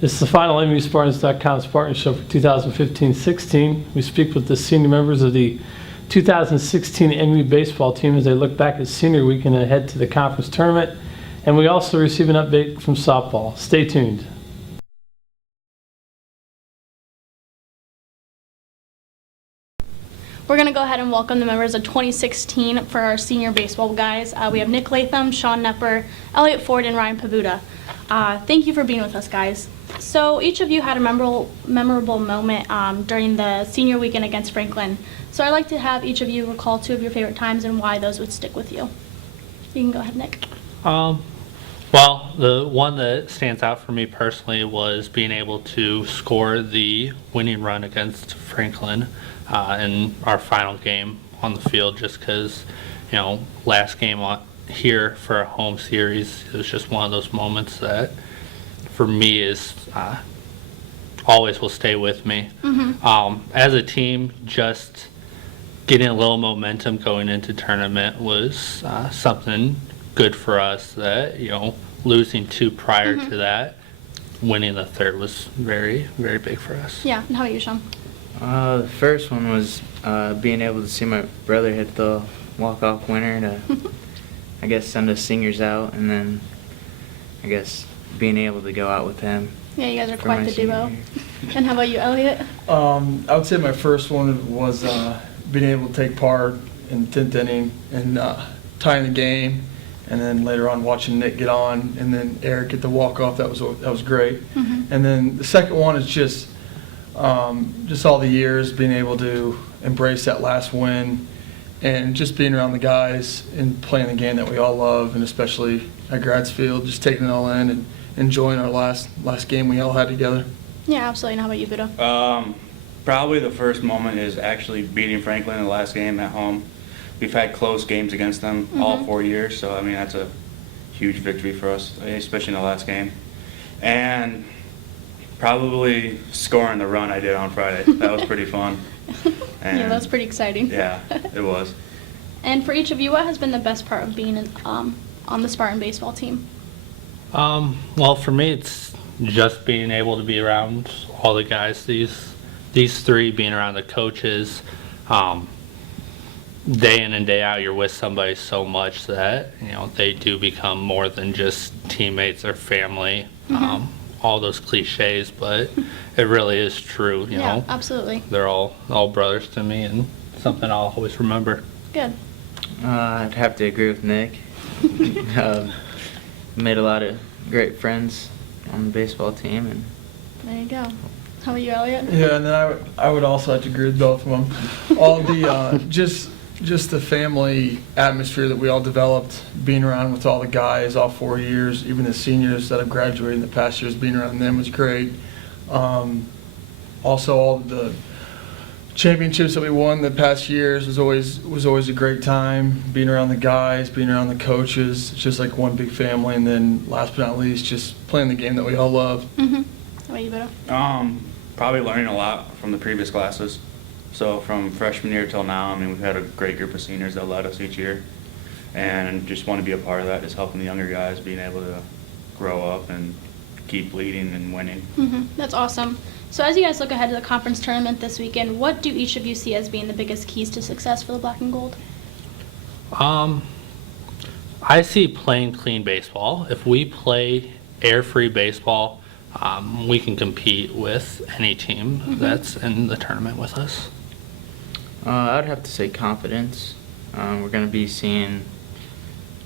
This is the final MUSpartans.com Spartan Show for 2015-16. We speak with the senior members of the 2016 MU baseball team as they look back at senior week and ahead to the conference tournament. And we also receive an update from softball. Stay tuned. We're going to go ahead and welcome the members of 2016 for our senior baseball guys. We have Nick Latham, Sean Nepper, Elliot Ford, and Ryan Pabuda. Thank you for being with us, guys. So each of you had a memorable moment during the senior weekend against Franklin. So I'd like to have each of you recall 2 of your favorite times and why those would stick with you. You can go ahead, Nick. Well, the one that stands out for me personally was being able to score the winning run against Franklin in our final game on the field, just because, last game here for a home series, it was just one of those moments that for me is always will stay with me. As a team, just getting a little momentum going into tournament was something good for us that, losing 2 prior to that, winning the 3rd was very, very big for us. Yeah, and how about you, Sean? The first one was being able to see my brother hit the walk-off winner to, I guess, send us seniors out, and then, I guess, being able to go out with him. Yeah, you guys are quite the duo. And how about you, Elliot? I would say my first one was being able to take part in the 10th inning and tying the game, and then later on watching Nick get on, and then Eric get the walk-off. That was great. And then the second one is just all the years being able to embrace that last win and just being around the guys and playing the game that we all love, and especially at Gradsfield, just taking it all in and enjoying our last game we all had together. Yeah, absolutely. And how about you, Budo? Probably the first moment is actually beating Franklin in the last game at home. We've had close games against them all 4 years, so I mean that's a huge victory for us, especially in the last game. And probably scoring the run I did on Friday. That was pretty fun. And yeah, that's pretty exciting. Yeah, it was. And for each of you, what has been the best part of being on the Spartan baseball team? Well, for me, it's just being able to be around all the guys. These 3, being around the coaches, day in and day out, you're with somebody so much that they do become more than just teammates or family. All those cliches, but it really is true. Yeah, absolutely. They're all brothers to me, and something I'll always remember. Good. I'd have to agree with Nick. Made a lot of great friends on the baseball team, and there you go. How about you, Elliot? Yeah, and then I would also have to agree with both of them. All the just the family atmosphere that we all developed, being around with all the guys all 4 years, even the seniors that have graduated in the past years, being around them was great. Also, all the championships that we won the past years was always a great time. Being around the guys, being around the coaches, it's just like one big family. And then last but not least, just playing the game that we all love. How about you, Budo? Probably learning a lot from the previous classes. So from freshman year till now, I mean, we've had a great group of seniors that led us each year, and just want to be a part of that, just helping the younger guys being able to grow up and keep leading and winning. That's awesome. So as you guys look ahead to the conference tournament this weekend, what do each of you see as being the biggest keys to success for the Black and Gold? I see playing clean baseball. If we play air-free baseball, we can compete with any team that's in the tournament with us. I'd have to say confidence. We're going to be seeing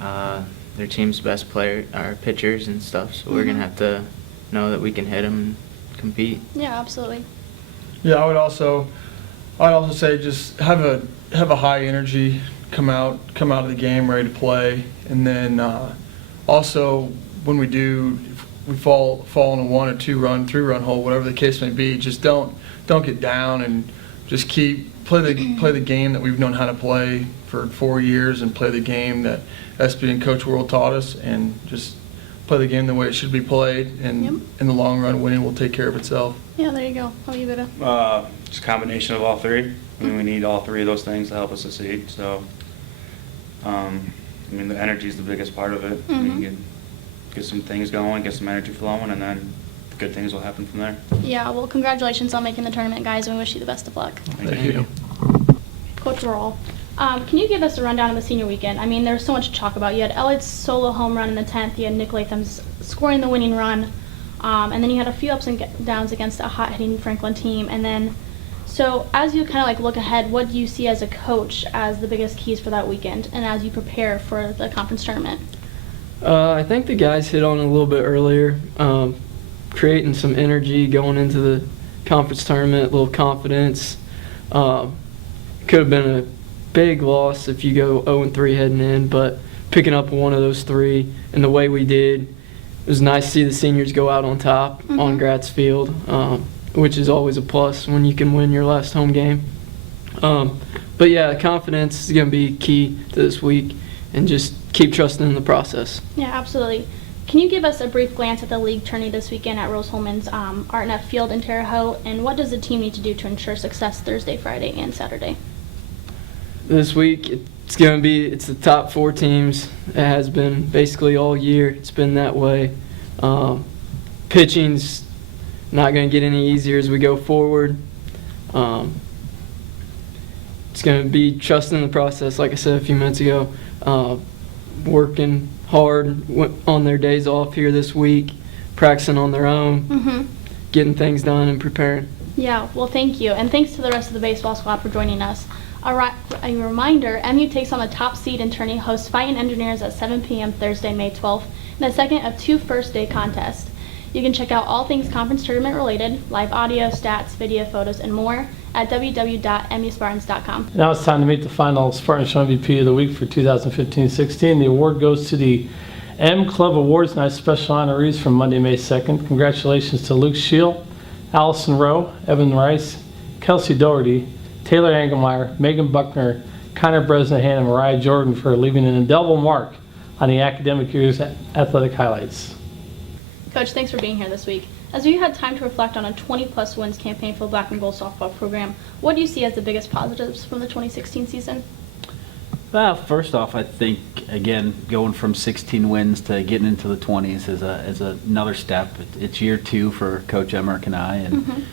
their team's best pitchers and stuff, so we're going to have to know that we can hit them and compete. Yeah, absolutely. Yeah, I'd also say just have a high energy, come out of the game ready to play, and then also when we do, if we fall in a 1 or 2 run, 3 run hole, whatever the case may be, just don't get down and just play the game that we've known how to play for 4 years, and play the game that SB and Coach Worrell taught us, and just play the game the way it should be played, and in the long run, winning will take care of itself. Yeah, there you go. How about you, Budo? Just a combination of all 3. I mean, we need all 3 of those things to help us succeed. So, I mean, the energy is the biggest part of it. I mean, get some things going, get some energy flowing, and then good things will happen from there. Yeah, well, congratulations on making the tournament, guys, and we wish you the best of luck. Thank you. Coach Worrell, can you give us a rundown of the senior weekend? I mean, there's so much to talk about. You had Elliott's solo home run in the 10th. You had Nick Latham's scoring the winning run. And then you had a few ups and downs against a hot-hitting Franklin team. And then, so as you kind of like look ahead, what do you see as a coach as the biggest keys for that weekend and as you prepare for the conference tournament? I think the guys hit on it a little bit earlier, creating some energy going into the conference tournament, a little confidence. Could have been a big loss if you go 0-3 heading in, but picking up one of those three and the way we did, it was nice to see the seniors go out on top on Gratz Field, which is always a plus when you can win your last home game. But yeah, confidence is going to be key to this week, and just keep trusting in the process. Yeah, absolutely. Can you give us a brief glance at the league tourney this weekend at Rose-Hulman's Artnet Field in Terre Haute, and what does the team need to do to ensure success Thursday, Friday, and Saturday? This week, it's the top 4 teams. It has been basically all year. It's been that way. Pitching's not going to get any easier as we go forward. It's going to be trusting the process, like I said a few minutes ago, working hard on their days off here this week, practicing on their own, getting things done and preparing. Yeah, well, thank you. And thanks to the rest of the baseball squad for joining us. A reminder, MU takes on the top seed in tourney hosts Fighting Engineers at 7 p.m. Thursday, May 12th, in the second of 2 first-day contests. You can check out all things conference tournament related, live audio, stats, video, photos, and more at www.muspartans.com. Now it's time to meet the final Spartan Show MVP of the week for 2015-16. The award goes to the M Club Awards Night Special Honorees from Monday, May 2nd. Congratulations to Luke Scheel, Allison Rowe, Evan Rice, Kelsey Doherty, Taylor Engelmeyer, Megan Buckner, Connor Bresnahan, and Mariah Jordan for leaving an indelible mark on the academic year's athletic highlights. Coach, thanks for being here this week. As we had time to reflect on a 20-plus wins campaign for the Black and Gold softball program, what do you see as the biggest positives from the 2016 season? Well, first off, I think, again, going from 16 wins to getting into the 20s is another step. It's year 2 for Coach Emmerich and I, and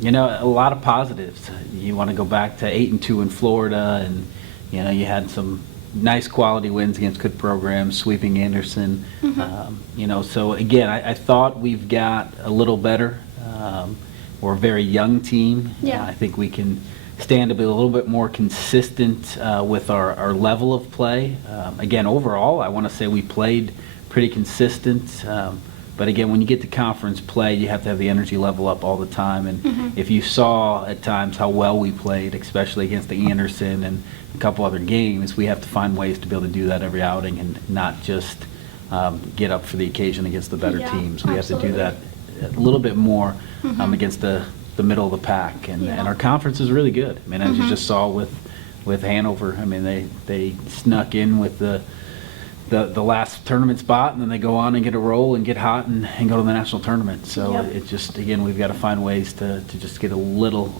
you know, a lot of positives. You want to go back to 8-2 in Florida, and you know, you had some nice quality wins against good programs, sweeping Anderson. You know, so again, I thought we've got a little better. We're a very young team. Yeah. I think we can stand to be a little bit more consistent with our level of play. Again, overall, I want to say we played pretty consistent. But again, when you get to conference play, you have to have the energy level up all the time. And if you saw at times how well we played, especially against the Anderson and a couple other games, we have to find ways to be able to do that every outing and not just get up for the occasion against the better teams. We have to do that a little bit more against the middle of the pack. And our conference is really good. I mean, as you just saw with Hanover, I mean, they snuck in with the last tournament spot, and then they go on and get a roll and get hot and go to the national tournament. So it just, again, we've got to find ways to just get a little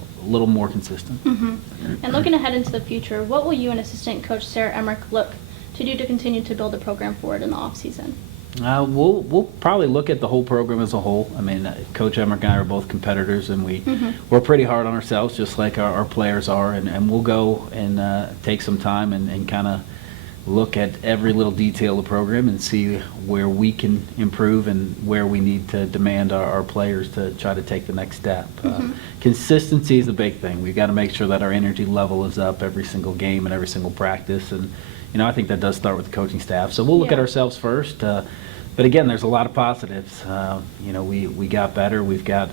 more consistent. And looking ahead into the future, what will you and assistant coach Sarah Emmerich look to do to continue to build the program forward in the off season? We'll probably look at the whole program as a whole. I mean, Coach Emmerich and I are both competitors, and we're pretty hard on ourselves, just like our players are. And we'll go and take some time and kind of look at every little detail of the program and see where we can improve and where we need to demand our players to try to take the next step. Consistency is a big thing. We've got to make sure that our energy level is up every single game and every single practice. And, you know, I think that does start with the coaching staff. So we'll look at ourselves first. But again, there's a lot of positives. You know, we got better. We've got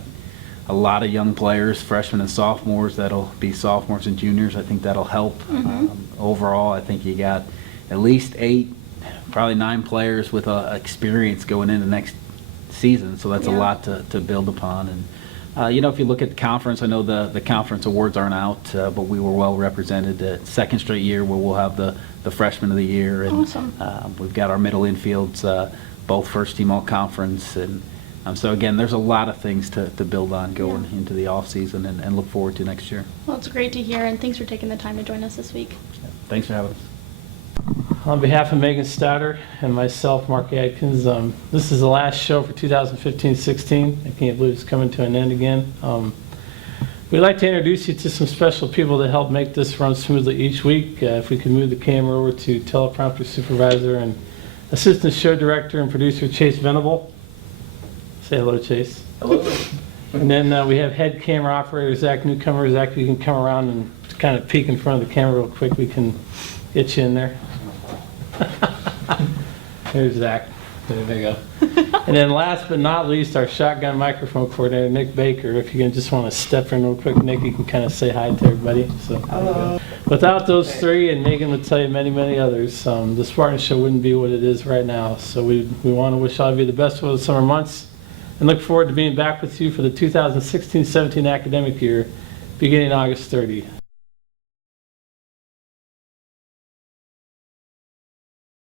a lot of young players, freshmen and sophomores, that'll be sophomores and juniors. I think that'll help. Overall, I think you got at least 8, probably 9 players with experience going into next season. So that's a lot to build upon. And you know, if you look at the conference, I know the conference awards aren't out, but we were well represented. The second straight year where we'll have the freshman of the year, and we've got our middle infields, both first team all conference, and so again, there's a lot of things to build on going into the off season and look forward to next year. Well, it's great to hear, and thanks for taking the time to join us this week. Thanks for having us. On behalf of Megan Stouter and myself, Mark Adkins, this is the last show for 2015-16. I can't believe it's coming to an end again. We'd like to introduce you to some special people that help make this run smoothly each week. If we could move the camera over to teleprompter supervisor and assistant show director and producer Chase Venable. Say hello, Chase. Hello. And then we have head camera operator Zach Newcomer. Zach, you can come around and kind of peek in front of the camera real quick. We can get you in there. There's Zach. There you go. And then last but not least, our shotgun microphone coordinator, Nick Baker. If you can just want to step in real quick, Nick, you can kind of say hi to everybody. So, hello. Without those three, and Megan would tell you many, many others, the Spartan Show wouldn't be what it is right now. So we want to wish all of you the best for the summer months and look forward to being back with you for the 2016-17 academic year beginning August 30.